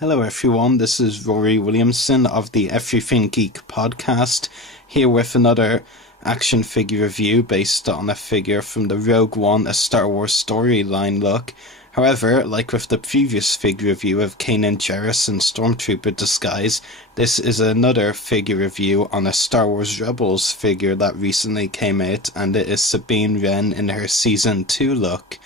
Hello everyone, this is Ruari Williamson of the Everything Geek podcast, here with another action figure review based on a figure from the Rogue One, a Star Wars storyline look. However, like with the previous figure review of Kanan Jarrus in Stormtrooper disguise, this is another figure review on a Star Wars Rebels figure that recently came out, and it is Sabine Wren in her Season 2 look.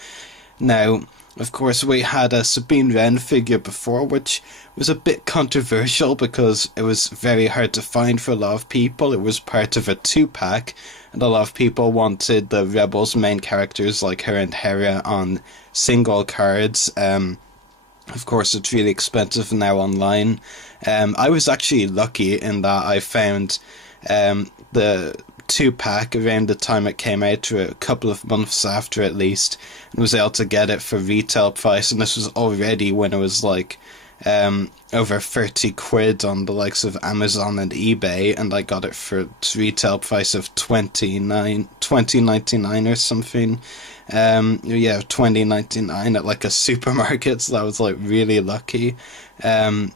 Now, of course, we had a Sabine Wren figure before, which was a bit controversial because it was very hard to find for a lot of people. It was part of a 2-pack, and a lot of people wanted the Rebels main characters like her and Hera on single cards. Of course, it's really expensive now online. I was actually lucky in that I found the 2-pack around the time it came out, or a couple of months after at least, and was able to get it for retail price, and this was already when it was like over 30 quid on the likes of Amazon and eBay, and I got it for retail price of $20.99 or something. $20.99 at like a supermarket, so that was like really lucky. It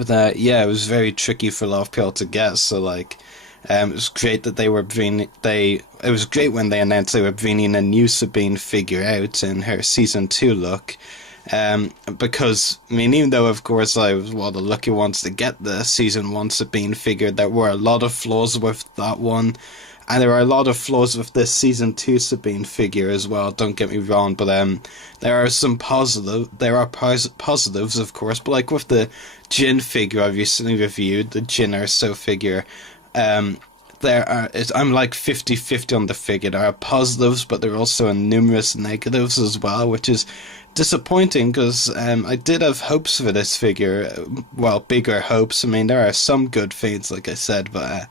was very tricky for a lot of people to get, so like it was great that they were it was great when they announced they were bringing a new Sabine figure out in her Season 2 look. Because, I mean, even though, of course, I was one of the lucky ones to get the Season 1 Sabine figure, there were a lot of flaws with that one, and there are a lot of flaws with this Season 2 Sabine figure as well, don't get me wrong, but there are positives, of course, but like with the Jyn figure I recently reviewed, the Jyn Erso figure, I'm like 50-50 on the figure. There are positives, but there are also numerous negatives as well, which is disappointing because I did have hopes for this figure. Well, bigger hopes. I mean, there are some good things, like I said, but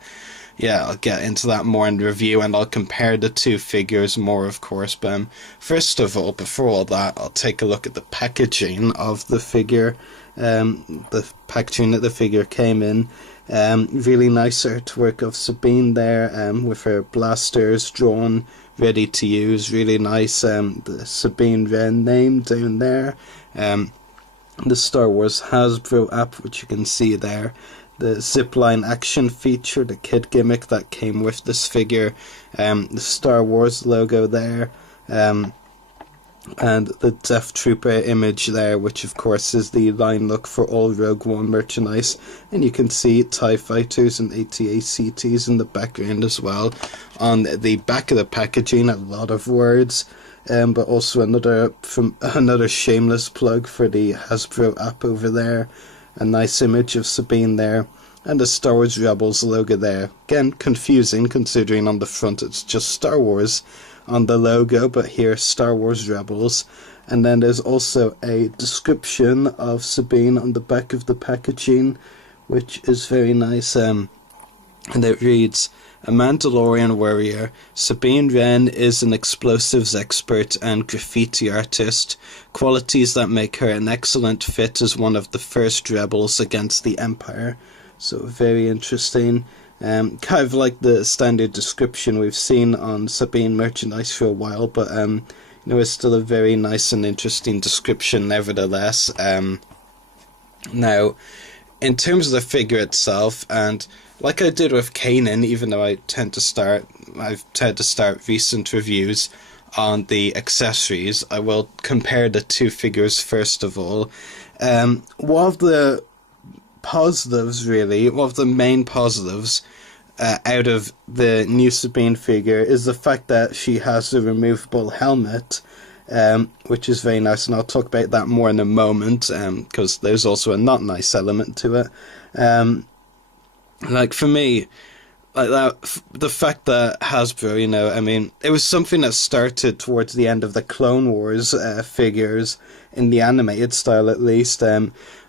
I'll get into that more in the review, and I'll compare the two figures more, of course. But first of all, before all that, I'll take a look at the packaging of the figure. The packaging that the figure came in. Really nice artwork of Sabine there, with her blasters drawn, ready to use. Really nice, the Sabine Wren name down there. The Star Wars Hasbro app, which you can see there. The zipline action feature, the kid gimmick that came with this figure. The Star Wars logo there. And the Death Trooper image there, which of course is the line look for all Rogue One merchandise, and you can see TIE Fighters and AT-ACTs in the background as well. On the back of the packaging, a lot of words, but also another shameless plug for the Hasbro app over there. A nice image of Sabine there, and the Star Wars Rebels logo there. Again, confusing considering on the front it's just Star Wars on the logo, but here Star Wars Rebels. And then there's also a description of Sabine on the back of the packaging, which is very nice, and it reads, "A Mandalorian Warrior, Sabine Wren is an explosives expert and graffiti artist, qualities that make her an excellent fit as one of the first rebels against the Empire." So very interesting. Kind of like the standard description we've seen on Sabine merchandise for a while, but it's still a very nice and interesting description nevertheless. Now, in terms of the figure itself, and like I did with Kanan, even though I've tend to start recent reviews on the accessories, I will compare the two figures first of all. One of the main positives out of the new Sabine figure is the fact that she has a removable helmet, which is very nice, and I'll talk about that more in a moment, because there's also a not nice element to it. Like for me, like that, the fact that Hasbro, it was something that started towards the end of the Clone Wars figures, in the animated style at least,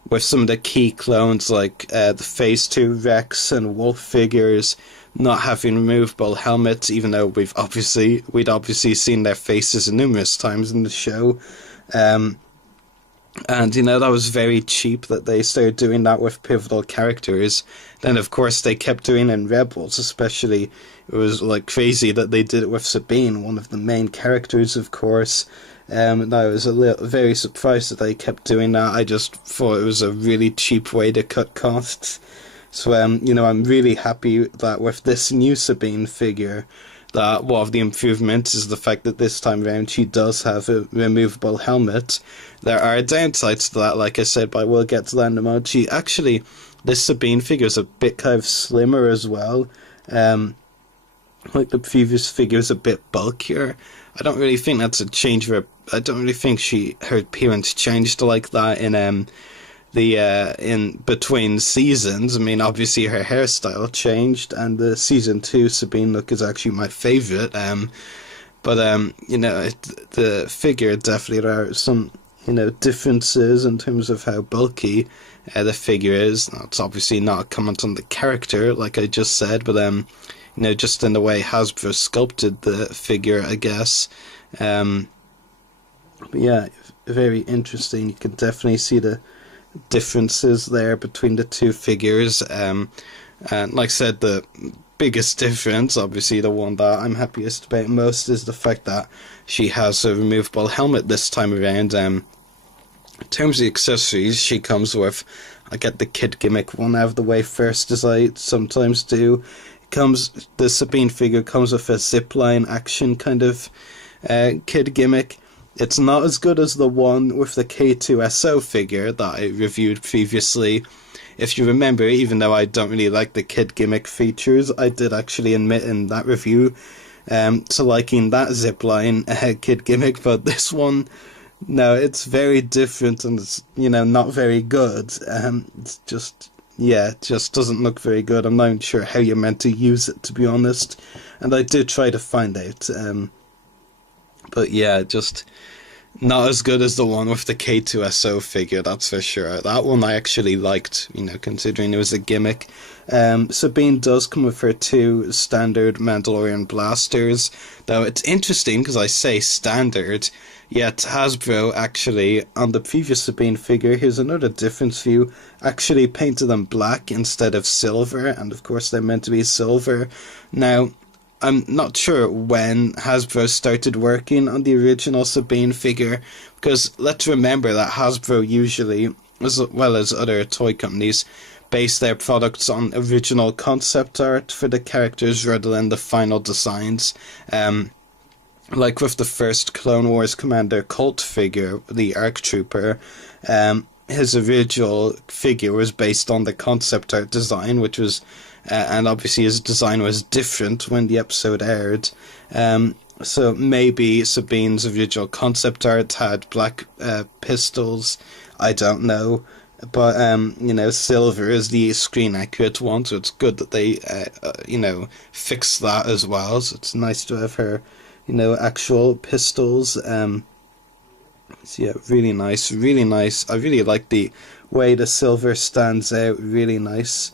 with some of the key clones like the Phase 2 Rex and Wolf figures not having removable helmets, even though we'd obviously seen their faces numerous times in the show. And, you know, that was very cheap that they started doing that with pivotal characters. Then, of course, they kept doing it in Rebels, especially. It was, like, crazy that they did it with Sabine, one of the main characters, of course. And I was very surprised that they kept doing that. I just thought it was a really cheap way to cut costs. So, you know, I'm really happy that with this new Sabine figure, that one of the improvements is the fact that this time around she does have a removable helmet. There are downsides to that, like I said, but I will get to that in a moment. This Sabine figure is a bit kind of slimmer as well. Like the previous figure is a bit bulkier. I don't really think that's a change. I don't really think her appearance changed like that in between seasons. I mean, obviously her hairstyle changed, and the season 2 Sabine look is actually my favorite. But you know, the figure definitely, there are some, you know, differences in terms of how bulky the figure is. That's obviously not a comment on the character, like I just said, but you know, just in the way Hasbro sculpted the figure, I guess. But yeah, very interesting. You can definitely see the differences there between the two figures. And like I said, the biggest difference, obviously the one that I'm happiest about most, is the fact that she has a removable helmet this time around. In terms of the accessories, she comes with, I get the kid gimmick one out of the way first, as I sometimes do. The Sabine figure comes with a zipline action kind of kid gimmick. It's not as good as the one with the K2SO figure that I reviewed previously. If you remember, even though I don't really like the kid gimmick features, I did actually admit in that review to liking that zipline kid gimmick, but this one, no, it's very different, and it's, you know, not very good. It's just, yeah, it just doesn't look very good. I'm not even sure how you're meant to use it, to be honest, and I did try to find out. But yeah, just not as good as the one with the K2SO figure, that's for sure. That one I actually liked, you know, considering it was a gimmick. Sabine does come with her 2 standard Mandalorian blasters, though it's interesting because I say standard, yet Hasbro actually, on the previous Sabine figure, here's another difference for you, actually painted them black instead of silver, and of course they're meant to be silver. Now, I'm not sure when Hasbro started working on the original Sabine figure, because let's remember that Hasbro usually, as well as other toy companies, base their products on original concept art for the characters rather than the final designs. Like with the first Clone Wars Commander Cult figure, the ARC Trooper, his original figure was based on the concept art design, which was and obviously his design was different when the episode aired. So maybe Sabine's original concept art had black pistols, I don't know. But, you know, silver is the screen accurate one, so it's good that they, you know, fixed that as well. So it's nice to have her, you know, actual pistols. So yeah, really nice, really nice. I really like the way the silver stands out, really nice.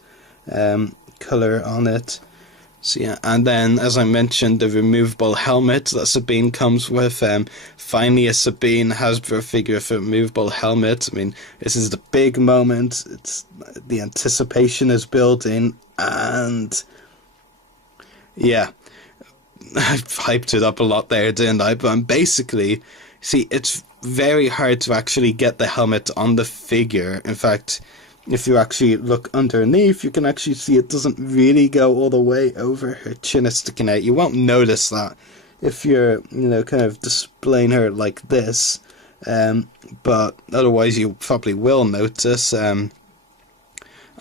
Color on it. So yeah, and then as I mentioned, the removable helmet that Sabine comes with. Finally, a Sabine Hasbro figure for removable helmet. I mean, this is the big moment. It's the anticipation is building, and yeah, I've hyped it up a lot there, didn't I? But basically, see, it's very hard to actually get the helmet on the figure. In fact, if you actually look underneath, you can actually see it doesn't really go all the way over. Her chin is sticking out. You won't notice that if you're, you know, kind of displaying her like this. But otherwise you probably will notice. And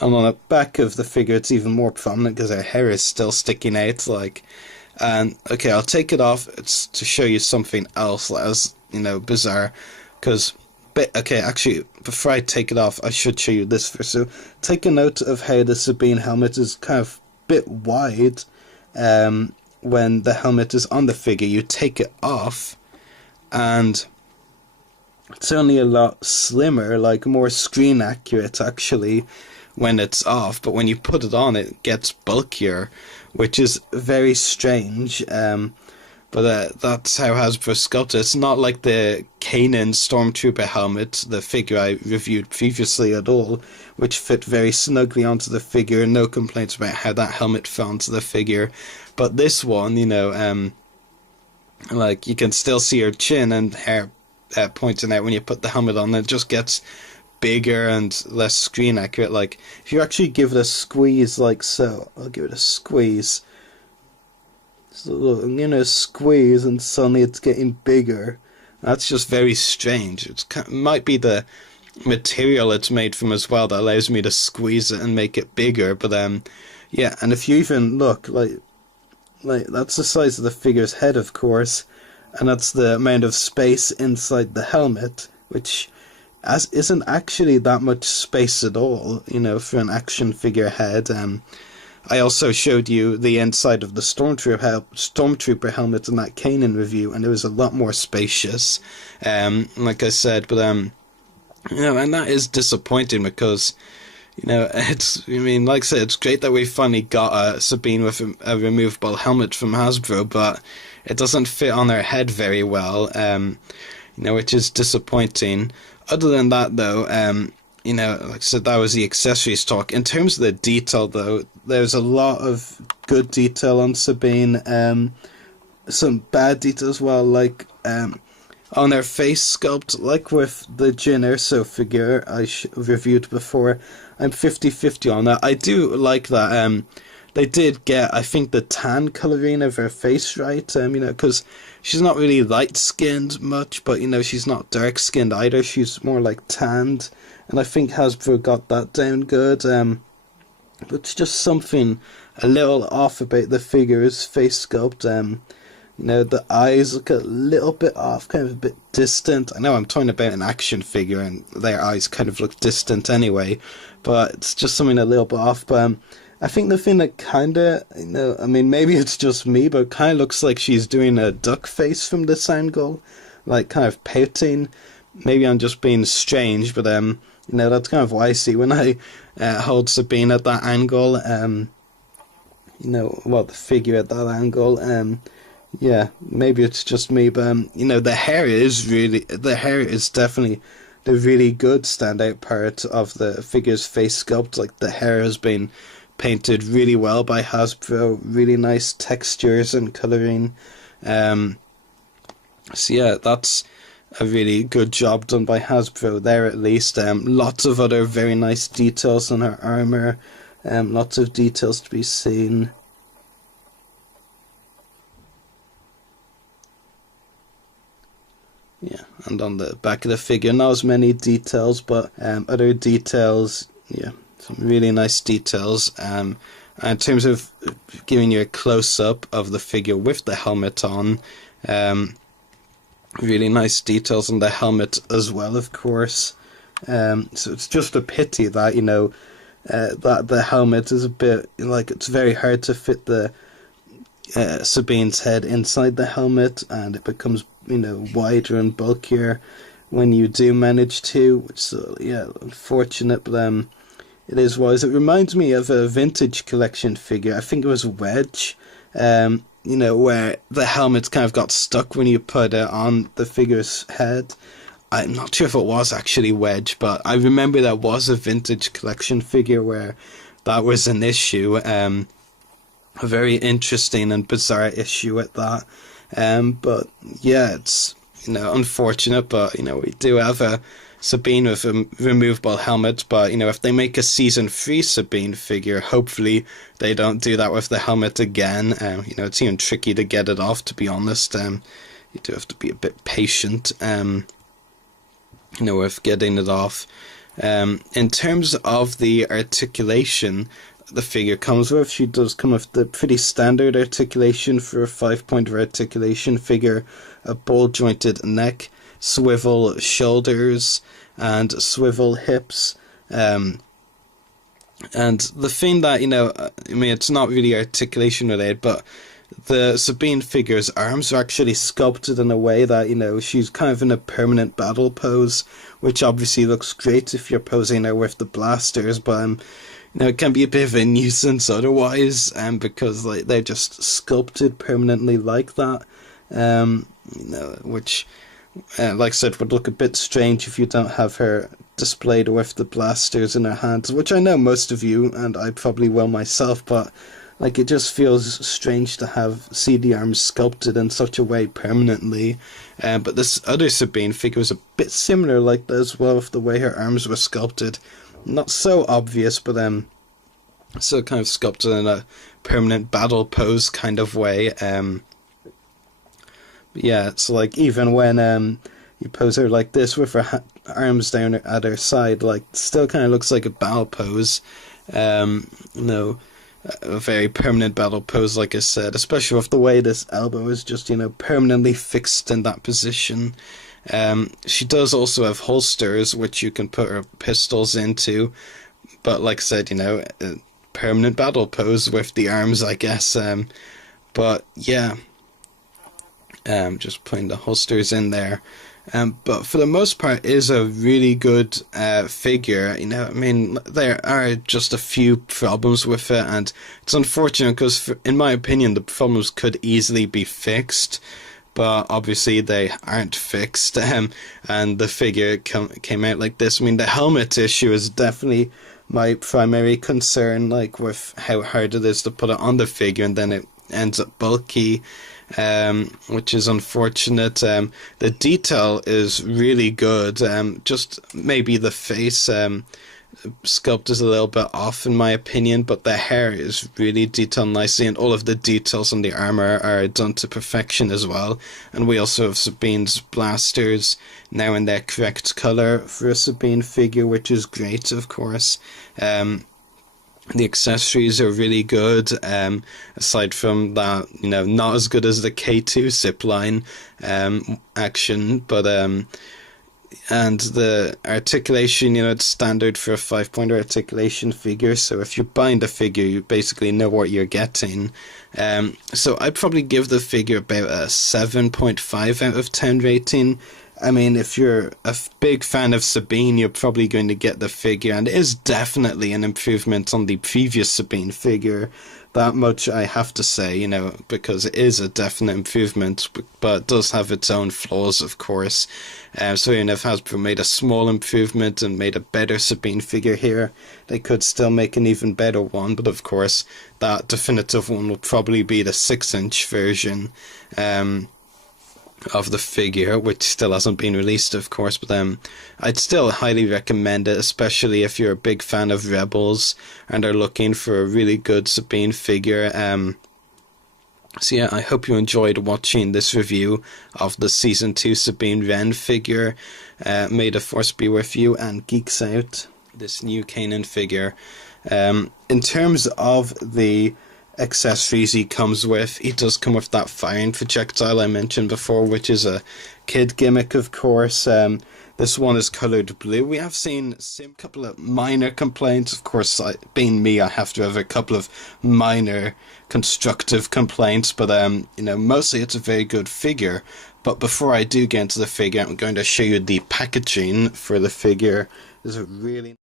on the back of the figure, it's even more prominent because her hair is still sticking out. And okay, I'll take it off. It's to show you something else that is, you know, bizarre. Okay, actually, before I take it off, I should show you this first. So, take a note of how the Sabine helmet is kind of a bit wide when the helmet is on the figure. You take it off, and it's only a lot slimmer, like more screen accurate, actually, when it's off. But when you put it on, it gets bulkier, which is very strange. But that's how Hasbro sculpted it. It's not like the Kanan Stormtrooper helmet, the figure I reviewed previously at all, which fit very snugly onto the figure. No complaints about how that helmet fit onto the figure. But this one, you know, like, you can still see her chin and hair pointing out when you put the helmet on. It just gets bigger and less screen accurate. Like, if you actually give it a squeeze like so, I'll give it a squeeze. So, you know, squeeze, and suddenly it's getting bigger. That's just very strange. It might be the material it's made from as well that allows me to squeeze it and make it bigger. But yeah, and if you even look, like that's the size of the figure's head, of course, and that's the amount of space inside the helmet, which isn't actually that much space at all, you know, for an action figure head. I also showed you the inside of the Stormtrooper helmet in that Kanan review, and it was a lot more spacious, like I said. But you know, and that is disappointing because, you know, I mean, like I said, it's great that we finally got a Sabine with a removable helmet from Hasbro, but it doesn't fit on her head very well, you know, which is disappointing. Other than that, though, you know, like I said, that was the accessories talk. In terms of the detail, though, there's a lot of good detail on Sabine. Some bad detail as well, like on her face sculpt, like with the Jyn Erso figure I reviewed before. I'm 50-50 on that. I do like that. They did get, I think, the tan coloring of her face right, you know, because she's not really light-skinned much, but, you know, she's not dark-skinned either. She's more, like, tanned, and I think Hasbro got that down good. But it's just something a little off about the figure's face sculpt. You know, the eyes look a little bit off, kind of a bit distant. I know I'm talking about an action figure, and their eyes kind of look distant anyway, but it's just something a little bit off. But I think the thing that kind of, you know, I mean, maybe it's just me, but it kind of looks like she's doing a duck face from this angle, like kind of pouting. Maybe I'm just being strange, but you know, that's kind of what I see when I hold Sabine at that angle. You know, well, the figure at that angle. Yeah, maybe it's just me, but you know, the hair is definitely the really good standout part of the figure's face sculpt. Like, the hair has been painted really well by Hasbro, really nice textures and colouring. So yeah, that's a really good job done by Hasbro there, at least. Lots of other very nice details on her armour, lots of details to be seen. Yeah, and on the back of the figure, not as many details, but other details, yeah, some really nice details. And in terms of giving you a close-up of the figure with the helmet on, really nice details on the helmet as well, of course. So it's just a pity that, you know, that the helmet is a bit, like, it's very hard to fit the Sabine's head inside the helmet, and it becomes, you know, wider and bulkier when you do manage to, which yeah, unfortunate, but it is wise. It reminds me of a vintage collection figure. I think it was Wedge, you know, where the helmet kind of got stuck when you put it on the figure's head. I'm not sure if it was actually Wedge, but I remember there was a vintage collection figure where that was an issue. A very interesting and bizarre issue at that. But yeah, it's, you know, unfortunate, but, you know, we do have a Sabine with a removable helmet, but, you know, if they make a Season 3 Sabine figure, hopefully they don't do that with the helmet again. You know, it's even tricky to get it off, to be honest. You do have to be a bit patient, you know, with getting it off. In terms of the articulation the figure comes with, she does come with the pretty standard articulation for a 5-point articulation figure: a ball-jointed neck, swivel shoulders, and swivel hips. And the thing that, you know, I mean, it's not really articulation related, but the Sabine figure's arms are actually sculpted in a way that, you know, she's kind of in a permanent battle pose, which obviously looks great if you're posing her with the blasters, but you know, it can be a bit of a nuisance otherwise, because, like, they're just sculpted permanently like that, you know, which like I said, would look a bit strange if you don't have her displayed with the blasters in her hands, which I know most of you, and I probably will myself, but like it just feels strange to see the arms sculpted in such a way permanently. But this other Sabine figure was a bit similar like that as well, with the way her arms were sculpted. Not so obvious, but still kind of sculpted in a permanent battle pose kind of way. Yeah, it's like even when you pose her like this with her arms down at her side, like still kind of looks like a battle pose. You know, a very permanent battle pose, like I said, especially with the way this elbow is just, permanently fixed in that position. She does also have holsters, which you can put her pistols into, but like I said, a permanent battle pose with the arms, I guess. But yeah, just putting the holsters in there. But for the most part, it is a really good figure. There are just a few problems with it, and it's unfortunate because, in my opinion, the problems could easily be fixed, but obviously they aren't fixed. And the figure came out like this. The helmet issue is definitely my primary concern, like with how hard it is to put it on the figure, and then it ends up bulky. Which is unfortunate. The detail is really good. Just maybe the face sculpt is a little bit off in my opinion, but the hair is really detailed nicely, and all of the details on the armor are done to perfection as well. And we also have Sabine's blasters now in their correct color for a Sabine figure, which is great, of course. The accessories are really good, aside from that, not as good as the K2 zipline action, but and the articulation, it's standard for a 5-pointer articulation figure, so if you bind a figure, you basically know what you're getting. So I'd probably give the figure about a 7.5 out of 10 rating. If you're a big fan of Sabine, you're probably going to get the figure, and it is definitely an improvement on the previous Sabine figure. That much I have to say, because it is a definite improvement, but it does have its own flaws, of course. So even if Hasbro made a small improvement and made a better Sabine figure here, they could still make an even better one, but of course, that definitive one will probably be the 6-inch version. Of the figure, which still hasn't been released, of course, but I'd still highly recommend it, especially if you're a big fan of Rebels and are looking for a really good Sabine figure. So yeah, I hope you enjoyed watching this review of the Season 2 Sabine Wren figure. May the Force be with you, and geeks out this new Kanan figure. In terms of the accessories he comes with, he does come with that firing projectile I mentioned before, which is a kid gimmick, of course. This one is coloured blue. We have seen a couple of minor complaints. Of course, being me, I have to have a couple of minor constructive complaints, but mostly it's a very good figure. But before I do get into the figure, I'm going to show you the packaging for the figure. There's a really